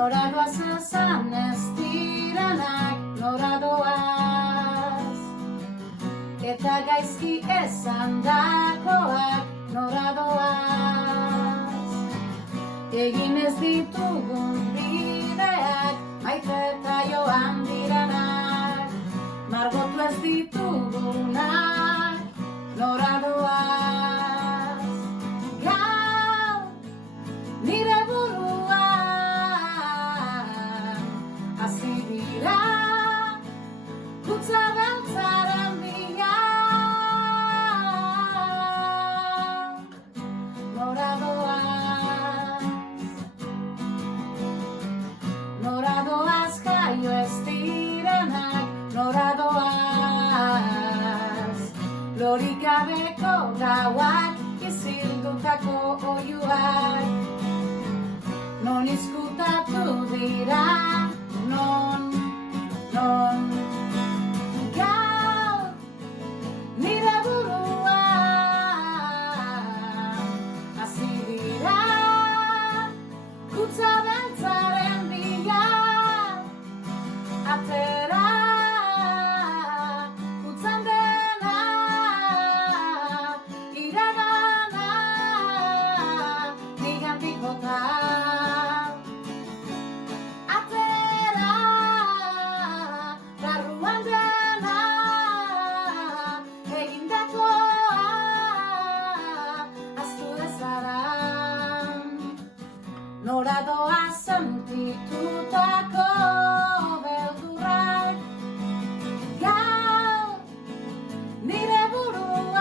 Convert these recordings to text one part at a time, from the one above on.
Nora doaz esan ez direnak nora doaz, eta gaizki esan dakoak nora doaz. Egin ez ditugun bideak maite eta joan diranak, margotu ez ditugunak nora doaz. Gaur nire buruan hasi dira kutsa beltzaren bila. Nora doaz, nora doaz jaio ez direnak nora doaz. Lorik gabeko gauak izildutako oiuak, non izkutatu dira, non gaur nire buruan hasi dira kutsa beltzaren bila. Atera kutzan dena iragana nigandik bota. Atera barruan dena egindakoa ahaztu dezadan. Nora doaz sentitutako beldurrak, gaur nire buruan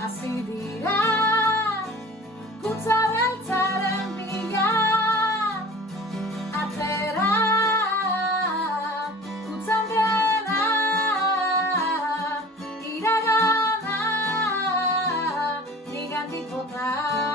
hasi dira kutsa beltzaren bila. Atera kutzan dena iragana nigandik bota.